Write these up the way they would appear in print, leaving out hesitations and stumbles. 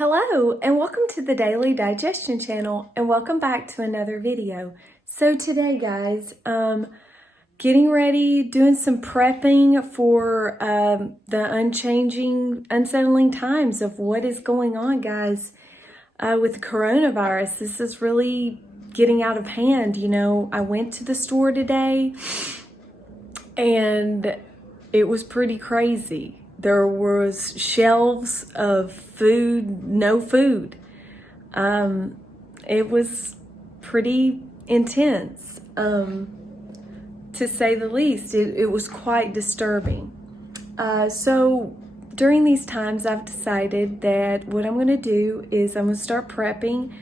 Hello and welcome to the Daily Digestion channel and welcome back to another video. So today guys, getting ready, doing some prepping for the unsettling times of what is going on guys with the coronavirus. This is really getting out of hand. You know, I went to the store today and it was pretty crazy. There was shelves of food, no food. It was pretty intense, to say the least. It was quite disturbing. So during these times, I've decided that what I'm going to do is I'm going to start prepping.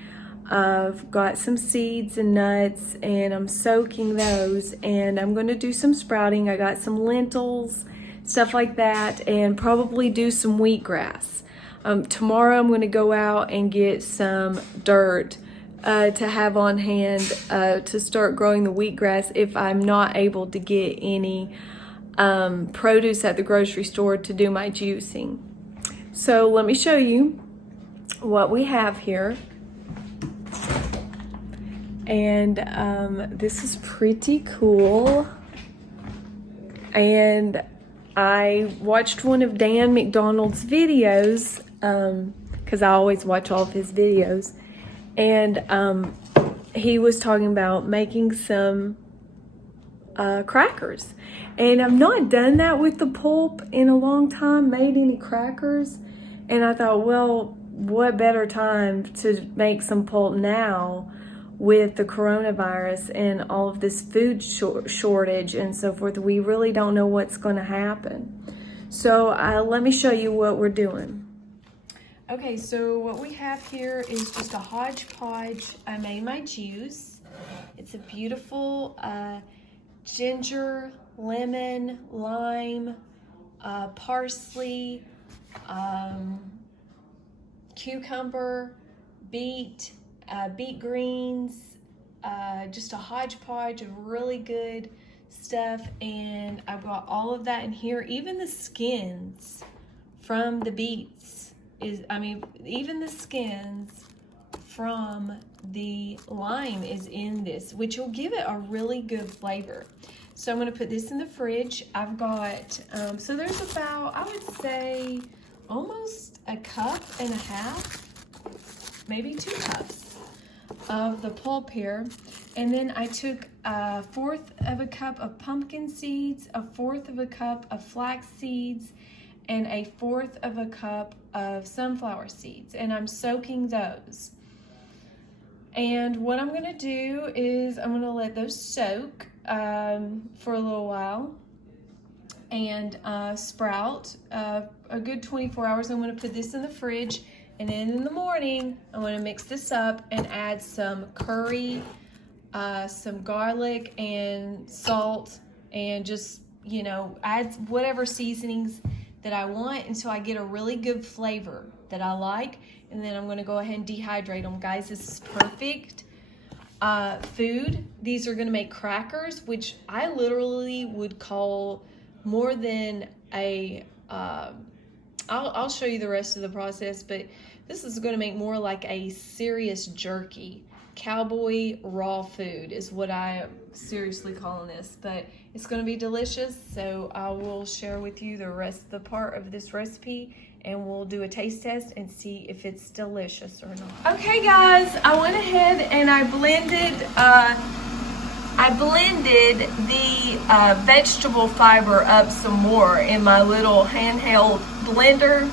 I've got some seeds and nuts, and I'm soaking those, and I'm going to do some sprouting. I got some lentils, stuff like that, and probably do some wheatgrass. Tomorrow I'm going to go out and get some dirt to have on hand to start growing the wheatgrass if I'm not able to get any produce at the grocery store to do my juicing. So let me show you what we have here. And this is pretty cool. And I watched one of Dan McDonald's videos, because I always watch all of his videos, and he was talking about making some crackers. And I've not done that with the pulp in a long time, made any crackers. And I thought, well, what better time to make some pulp now with the coronavirus and all of this food shortage and so forth. We really don't know what's going to happen. So let me show you what we're doing. Okay, so what we have here is just a hodgepodge. I made my juice. It's a beautiful ginger, lemon, lime, parsley, cucumber, beet greens, just a hodgepodge of really good stuff. And I've got all of that in here. Even the skins from the beets even the skins from the lime is in this, which will give it a really good flavor. So I'm going to put this in the fridge. I've got, so there's about, I would say, almost a cup and a half, maybe 2 cups of the pulp here. And then I took 1/4 of a cup of pumpkin seeds, 1/4 of a cup of flax seeds, and 1/4 of a cup of sunflower seeds, and I'm soaking those. And what I'm going to do is I'm going to let those soak for a little while and sprout a good 24 hours. I'm going to put this in the fridge. And then in the morning, I'm going to mix this up and add some curry, some garlic and salt, and just, you know, add whatever seasonings that I want until I get a really good flavor that I like. And then I'm going to go ahead and dehydrate them. Guys, this is perfect food. These are going to make crackers, which I literally would call more than a... I'll show you the rest of the process, but this is going to make more like a serious jerky. Cowboy raw food is what I am seriously calling this, but it's going to be delicious. So I will share with you the rest of the part of this recipe, and we'll do a taste test and see if it's delicious or not. Okay guys, I went ahead and I blended the vegetable fiber up some more in my little handheld blender,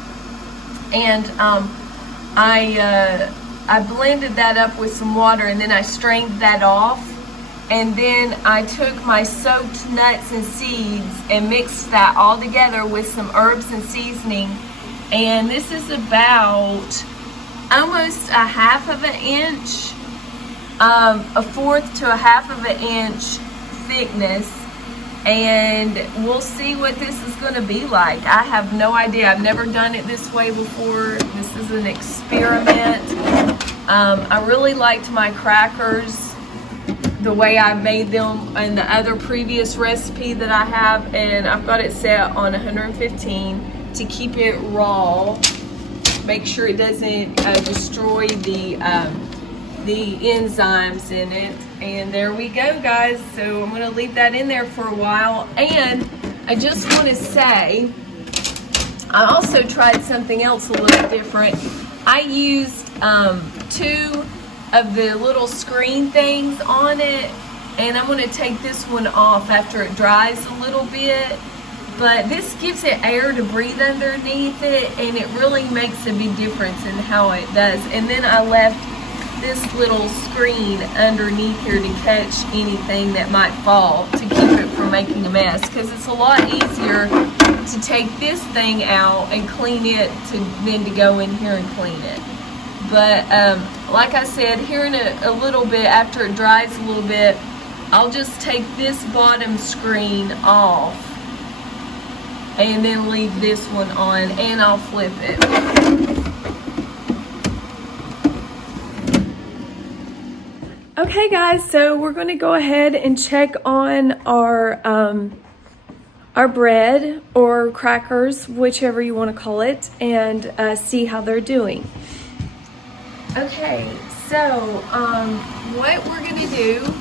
and I blended that up with some water, and then I strained that off, and then I took my soaked nuts and seeds and mixed that all together with some herbs and seasoning. And this is about almost 1/2 inch, 1/4 to 1/2 inch thickness, and we'll see what this is going to be like. I have no idea. I've never done it this way before. This is an experiment. I really liked my crackers the way I made them in the other previous recipe that I have, and I've got it set on 115 to keep it raw make sure it doesn't destroy the enzymes in it. And there we go, guys. So I'm gonna leave that in there for a while. And I just want to say, I also tried something else a little different. I used 2 of the little screen things on it, and I'm gonna take this one off after it dries a little bit. But this gives it air to breathe underneath it, and it really makes a big difference in how it does. And then I left this little screen underneath here to catch anything that might fall, to keep it from making a mess, because it's a lot easier to take this thing out and clean it than to go in here and clean it. But like I said, here in a little bit, after it dries a little bit, I'll just take this bottom screen off and then leave this one on, and I'll flip it. Okay guys, so we're going to go ahead and check on our bread or crackers, whichever you want to call it, and see how they're doing. Okay, so what we're going to do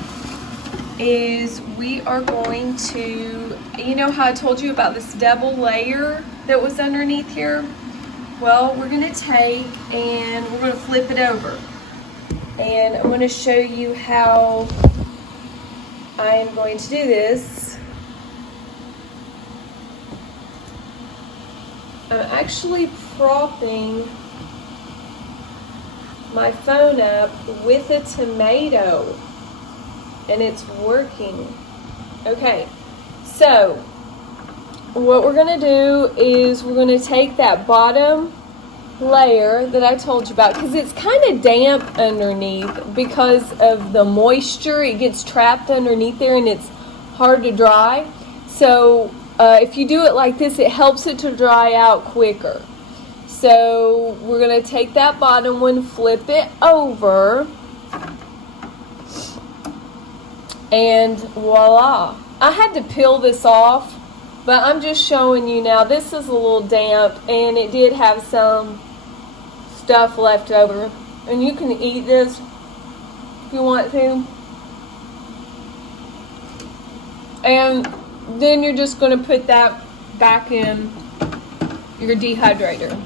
is we are going to, you know how I told you about this double layer that was underneath here? Well, we're going to take and we're going to flip it over. And I'm going to show you how I am going to do this. I'm actually propping my phone up with a tomato, and it's working. Okay, so what we're going to do is we're going to take that bottom layer that I told you about, because it's kind of damp underneath because of the moisture. It gets trapped underneath there and it's hard to dry. So if you do it like this, it helps it to dry out quicker. So we're going to take that bottom one, flip it over, and voila. I had to peel this off, but I'm just showing you now. This is a little damp, and it did have some stuff left over. And you can eat this if you want to. And then you're just going to put that back in your dehydrator.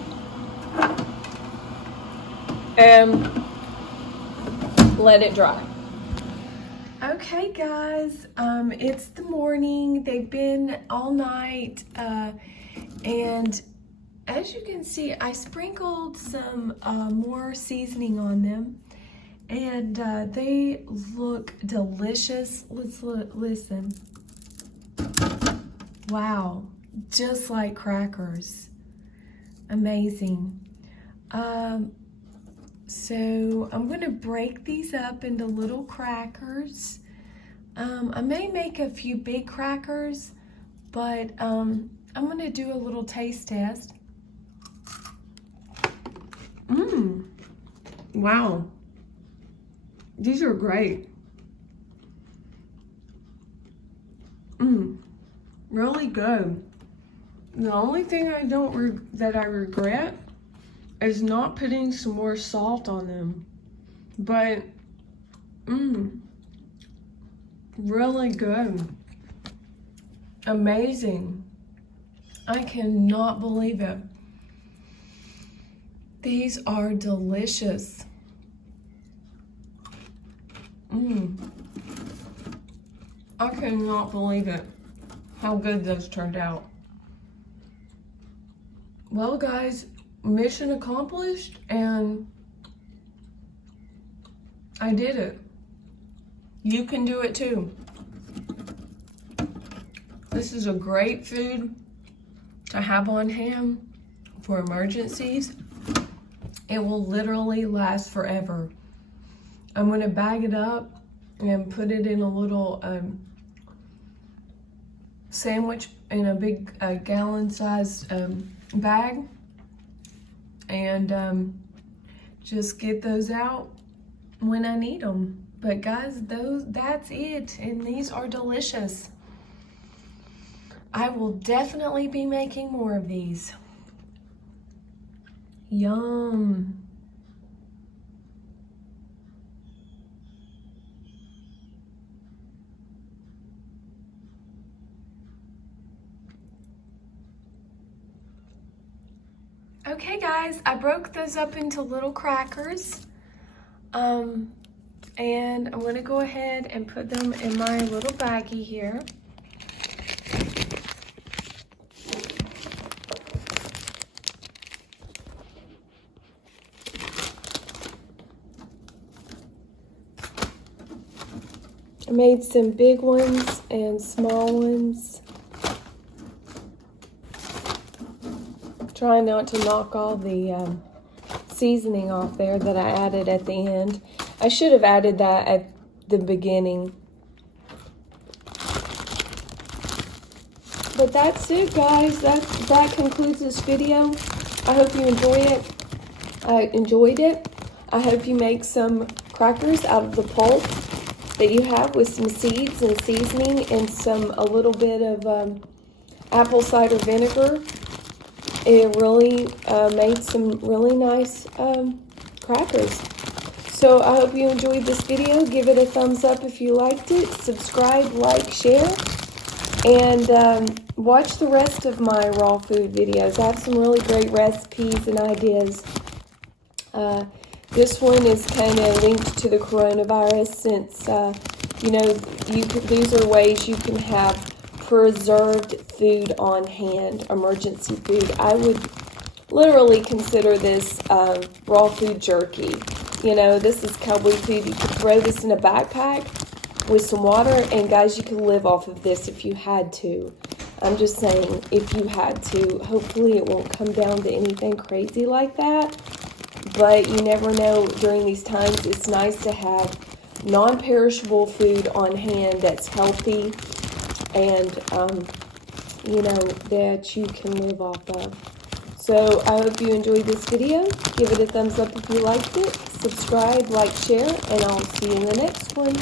And let it dry. Okay guys, it's the morning. They've been all night, and as you can see, I sprinkled some more seasoning on them, and they look delicious. Let's listen. Wow, just like crackers. Amazing. So I'm going to break these up into little crackers. I may make a few big crackers, but I'm going to do a little taste test. Wow. These are great. Really good. The only thing that I regret is not putting some more salt on them. But, really good. Amazing. I cannot believe it. These are delicious. I cannot believe it, how good those turned out. Well, guys, mission accomplished, and I did it. You can do it too. This is a great food to have on hand for emergencies. It will literally last forever. I'm going to bag it up and put it in a little sandwich in a big gallon-sized bag, and just get those out when I need them. But guys, that's it, and these are delicious. I will definitely be making more of these. Yum. Okay guys, I broke those up into little crackers. And I'm gonna go ahead and put them in my little baggie here. I made some big ones and small ones. Trying not to knock all the seasoning off there that I added at the end. I should have added that at the beginning. But that's it, guys. That concludes this video. I hope you enjoy it. I enjoyed it. I hope you make some crackers out of the pulp that you have with some seeds and seasoning and a little bit of apple cider vinegar. It really made some really nice crackers. So I hope you enjoyed this video. Give it a thumbs up if you liked it. Subscribe, like, share, and watch the rest of my raw food videos. I have some really great recipes and ideas. This one is kind of linked to the coronavirus since, you know, these are ways you can have preserved food on hand, emergency food. I would literally consider this raw food jerky. You know, this is Cowboy food. You could throw this in a backpack with some water, and guys, you could live off of this if you had to. I'm just saying, if you had to. Hopefully it won't come down to anything crazy like that, but you never know. During these times, it's nice to have non-perishable food on hand that's healthy and, you know, that you can live off of. So I hope you enjoyed this video. Give it a thumbs up if you liked it. Subscribe, like, share, and I'll see you in the next one.